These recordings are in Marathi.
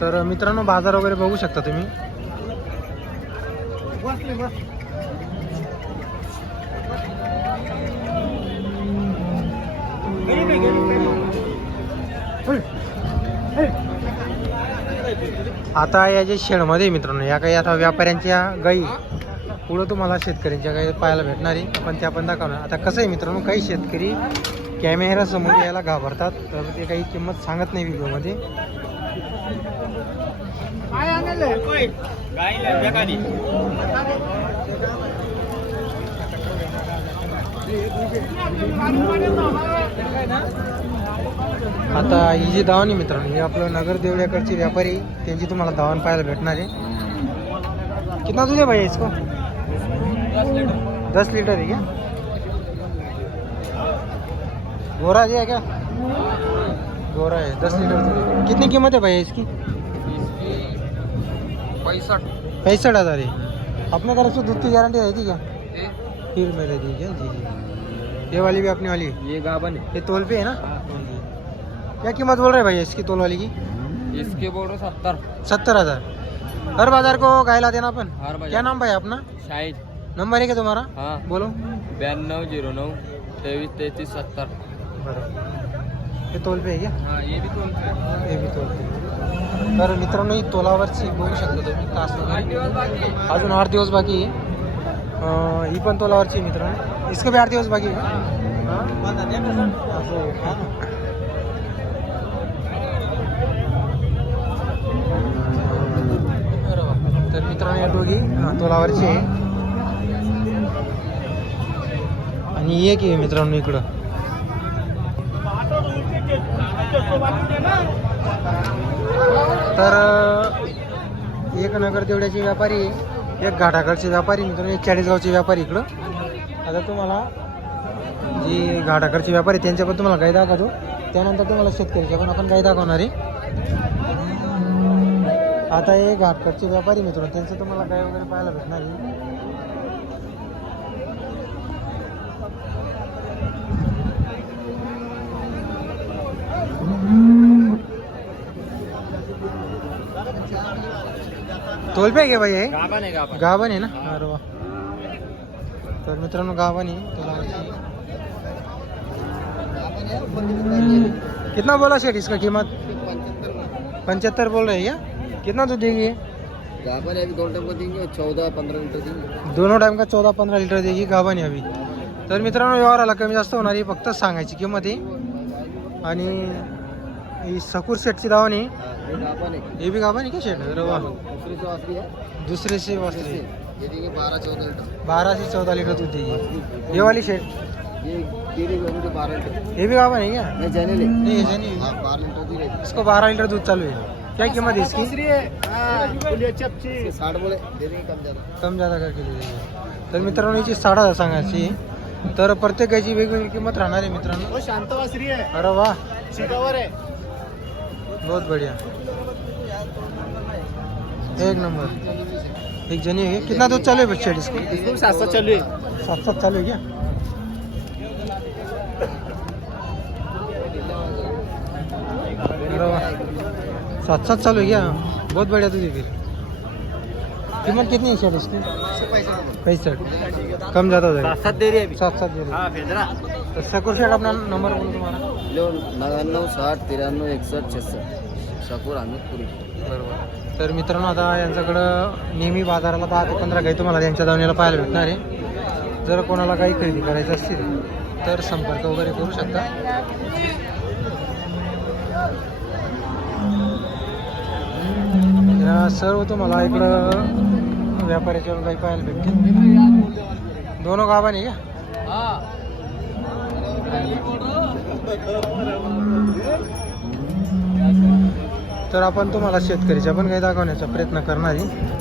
तर मित्रांनो बाजार वगैरे बघू शकता तुम्ही. आता या जे शेडमध्ये मित्रांनो या काही आता व्यापाऱ्यांच्या गाई. पुढं तुम्हाला शेतकऱ्यांच्या गाई पाहायला भेटणार आहे. पण त्या पण दाखवणार. आता कसं आहे मित्रांनो काही शेतकरी कॅमेरा समोर यायला घाबरतात. तर ते काही किंमत सांगत नाही व्हिडिओमध्ये आता ही जी दावण आहे मित्रांनो, हे आपलं नगर देवळ्याकडचे व्यापारी त्यांची तुम्हाला दावण पाहायला भेटणार आहे. कितना दूध है भैया इसको? दस लीटर है क्या गोरा जी है क्या गोरा है दस लीटर. कितनी कीमत है भैया इसकी? पैंसठ। पैंसठ हज़ार है। अपने तरफ़ से दूध की गारंटी रहेगी क्या? फिर मेरे दी क्या? जी जी ये वाली भी अपनी वाली? है ये गाबन है। ये तोल पे है ना क्या कीमत बोल रहे हैं भैया इसकी तोल वाली की? इसके बोल रहे सत्तर। सत्तर हज़ार। हर बाज़ार को गायला देना अपन? क्या नाम भाई अपना? शाहिद। नंबर है क्या तुम्हारा? हाँ। बोलो। ब्याण्णव ज़ीरो नौ तेईस तैतीस सत्तर। बरोबर। हे तोल पे है क्या? हाँ ये भी तो हे। बी तोल पे तर मित्रांनो ही तोलावरची बघू शकता तुम्ही तास वगैरे. अजून आठ दिवस बाकी आहे. ही पण तोलावरची आहे मित्रांनो. इसके बी आठ दिवस बाकी आहे. असं तर मित्रांनो या दोघी तोलावरची आहे. आणि एक आहे मित्रांनो इकडं. तर एक नगर देवड्याचे व्यापारी एक घाटाकडचे व्यापारी मित्रांनो एक चाळीसगावचे व्यापारी इकडं. आता तुम्हाला जी घाटाकडचे व्यापारी त्यांच्या पण तुम्हाला गाय दाखवतो. त्यानंतर तुम्हाला शेतकऱ्याच्या पण आपण गाय दाखवणार आहे. आता हे घाटकडचे व्यापारी मित्रांनो त्यांचं तुम्हाला गाय वगैरे पाहायला भेटणार आहे. तोल पे घे भाई हे? गाबन है गाबन गावन आहे ना? अरे वा. तर मित्रांनो गावन आहे. कितना बोला सेठ इसका कीमत? पंचहत्तर बोल रहे हैं क्या? कितना दूध देगी? ये? दोन टाइम को देंगे चौदह पंद्रह लीटर देंगे. दोनों टाइम का चौदा पंधरा लिटर देगी गाभण आहे अभी। तर मित्रांनो व्यवहाराला कमी जास्त होणार आहे फक्त सांगायची किंमत आहे. आणि ही सकूर सेटची दावण आहे ये गाबन है हे बी गाभण आहे का शेट अरे वा दूसरी से असली है। दुसरे से वाचले ये देंगे बारह चौदह लीटर। बारा से चौदा लिटर दूध देगी। ये वाली शेट ये गिरी होंगे बारह लीटर। ये भी गाभण है क्या? नहीं जाने ले। नहीं ऐसे नहीं हाँ बारह लीटर दी रहेगी इसको बारह लीटर दूध चालू है। क्या कीमत है इसकी? इसके साठ बोले दे देंगे कम ज्यादा। कम जादा करके दे देंगे। तर मित्रांनो याची साठ हजार सांगायची तर प्रत्येक गायची वेगवेगळी किंमत राहणार आहे मित्रांनो। शांत वासरी है अरे वा शिकावर है बहुत बढ़िया। एक नंबर। एक जनी है कितना दूध चालू है बच्चे इसको? सात सात चालू है। सात सात चालू है क्या? सात सात चालू है क्या? बहुत बढ़िया दूध है फिर। कीमत कितनी है शायद इसकी? पैंसठ। कम ज़्यादा हो जाएगा। सात सात दे रही है सात सात दे हाँ। फेदरा तो सकूर सेट अपना नंबर बोलो तुम्हारा लो नव्याण्णव साठ त्र्याण्णव एकसष्ट छसष्ट शकूर अमितपुरी बरोबर. तर मित्रांनो आता यांच्याकडं नेहमी बाजाराला दहा ते पंधरा गाई तुम्हाला यांच्या दावणीला पाहायला भेटणार आहे. जर कोणाला काही खरेदी करायचं असतील तर संपर्क वगैरे करू शकता. सर्व तुम्हाला इकडं व्यापाऱ्याच्या काही पाहायला भेटतील. दोन गावाने का? तर आपण तुम्हाला शेतकरीच्या पण काही दाखवण्याचा प्रयत्न करणार आहे.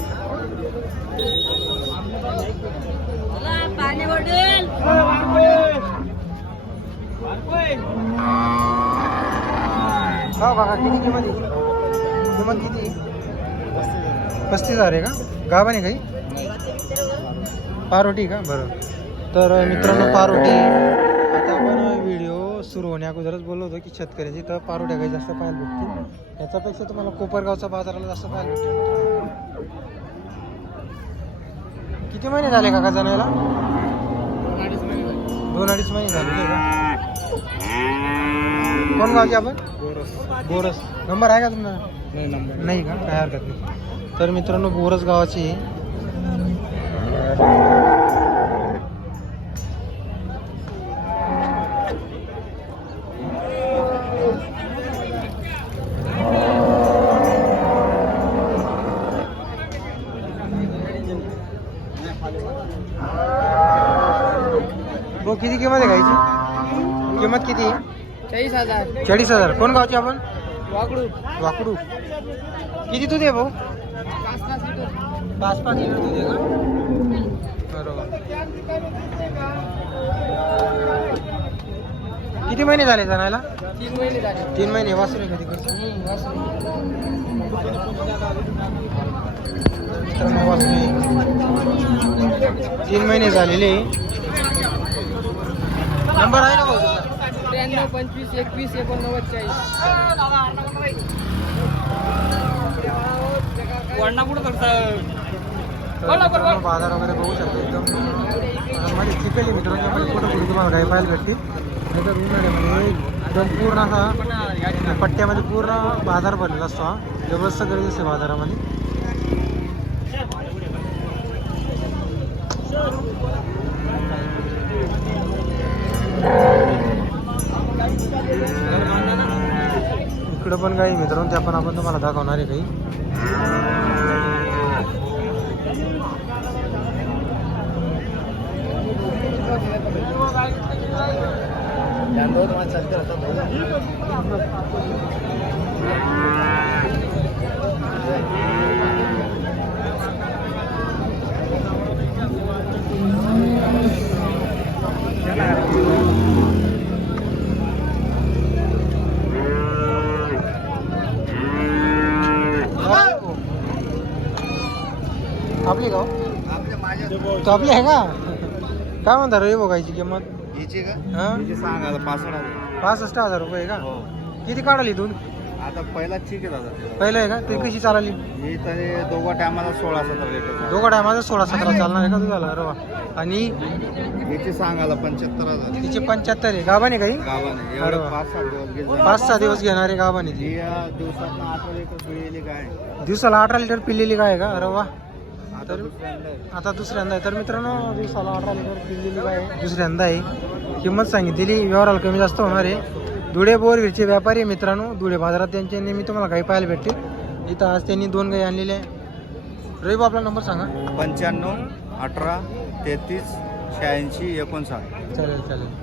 हो काका किती किंमत किंमत किती पस्तीस हजार आहे का? गाबाने काही? पारोटी का? बरं. तर मित्रांनो पारोटी सुरू होण्या अगोदरच बोललो होतो की शेतकऱ्याची तर पारोड्या काही जास्त पाहायला भेटतील. याच्यापेक्षा तुम्हाला कोपरगावचा बाजाराला जास्त पाहायला भेटतील किती महिने झाले काका जाण्याला? दोन अडीच महिने झाले. का? कोण गावचे आपण? बोरस. नंबर आहे का तुमचा? नाही का? काय हरकत नाही. तर मित्रांनो बोरस गावाची बो किती किंमत आहे गायची किंमत किती? आहे चाळीस हजार. चाळीस हजार. कोण गावचे आपण? वाकडू वाकडू किती तू दे भाऊ? पाच पाच लिटर दूध आहे का? बरोबर. किती महिने झाले जाण्याला? तीन महिने झाले. तीन महिने वासरू आहे कधी वासरू. तीन महिने झालेले. नंबर आहे भाऊ तुझा? त्र्याण्णव पंचवीस एकवीस एकोणनव्वद चाळीस. तर मित्रांनो बाजार वगैरे बघू शकतो एकदम. मध्ये चिकली मित्रांनो मध्ये कुठं कुठे तुम्हाला काही पाहायला भेटतील. नाही तर म्हणजे एकदम पूर्ण असा पट्ट्यामध्ये पूर्ण बाजार भरलेला असतो हा. जबरदस्त गर्दी असते बाजारामध्ये. इकडं पण काही मित्रांनो त्या पण आपण तुम्हाला दाखवणार आहे काही. आपली गाव तो आपली आहे का काय म्हणता रे बघायची किंमत हिची का? हा? हिची सांग आता पासष्ट हजार. पासष्ट हजार रुपये का? हो. किती काढाली दूध आता पहिला ठीक आहे दादा. पहिलं आहे का? ते कशी चालली? ही तरी दोघा टायमाला सोळा सतरा लिटर दोघा टायमाचा सोळा सतरा चालणार आहे का दुधाला अरे वा. आणि हिची सांगायला पंच्याहत्तर हजार. तिचे पंच्याहत्तर आहे. गावाने काही गावाने अरे एवढे वा. पाच सहा दिवस गेले. पाच सहा दिवस घेणारे ती. ही अं, अठरा लिटर पिळेली काय दिवसाला अठरा लिटर पिल्लेली काय आहे का? अरे वा. तर-. आता दुसऱ्यांदा आहे. तर मित्रांनो दिवसाला अठरा लिटर काय आहे दुसऱ्यांदा आहे. किंमत सांगितलेली व्यवहाराला कमी जास्त होणार आहे. धुळे बोरवीरचे व्यापारी आहे मित्रांनो. धुळे बाजारात त्यांचे नेहमी तुम्हाला काही पाहायला भेटतील. इथं आज त्यांनी दोन गाई आणलेले आहे. रविबा आपला नंबर सांगा. पंच्याण्णव अठरा तेहतीस शहाऐंशी एकोणसाठ. चालेल चालेल.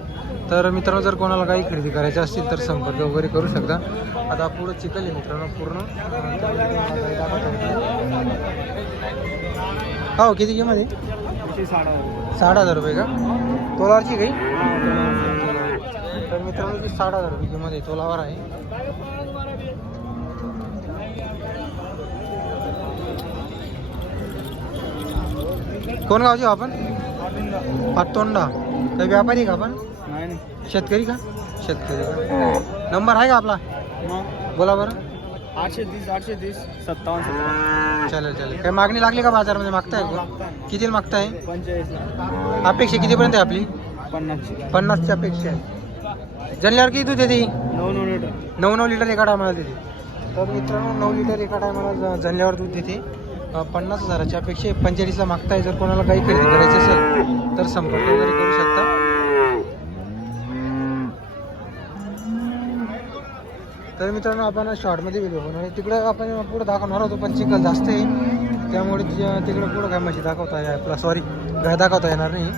तर मित्रांनो जर कोणाला काही खरेदी करायची असतील तर संपर्क वगैरे करू शकता. आता पुढं चिकल आहे मित्रांनो पूर्ण. हो किती किंमत आहे? साठ हजार रुपये का? तोलावरची काही? तर मित्रांनो ती साठ हजार रुपये किंमत आहे तोलावर आहे. कोण गावचे हो आपण? पातोंडा काही व्यापारी का आपण? शेतकरी का? शेतकरी का? नंबर आहे का आपला? मग? बोला बरं. आठशे तीस आठशे तीस सत्तावन्न सत्तावन्न. चालेल चालेल. काही मागणी लागली का बाजारामध्ये? मागताय का? किती मागताय? पंचेचाळीस अपेक्षा कितीपर्यंत आहे आपली? पन्नासची. पन्नासची अपेक्षा आहे. जनल्यावर किती दूध देते? नऊ नऊ लिटर. नऊ नऊ लिटर एका टायमाला देते. तर मित्रांनो नऊ लिटर एका टायमाला जनल्यावर दूध देते. पन्नास हजाराची अपेक्षा आहे. पंचेचाळीसला मागताय. जर कोणाला काही खरेदी करायची असेल तर संपर्क वगैरे करू शकता. तर मित्रांनो आपण शॉर्टमध्ये व्हिडिओ होणार तिकडं आपण पुढं दाखवणार होतो पण चिखल जास्त आहे. त्यामुळे तिकडं पुढं काय म्हशी दाखवता प्लस सॉरी काय दाखवता येणार नाही.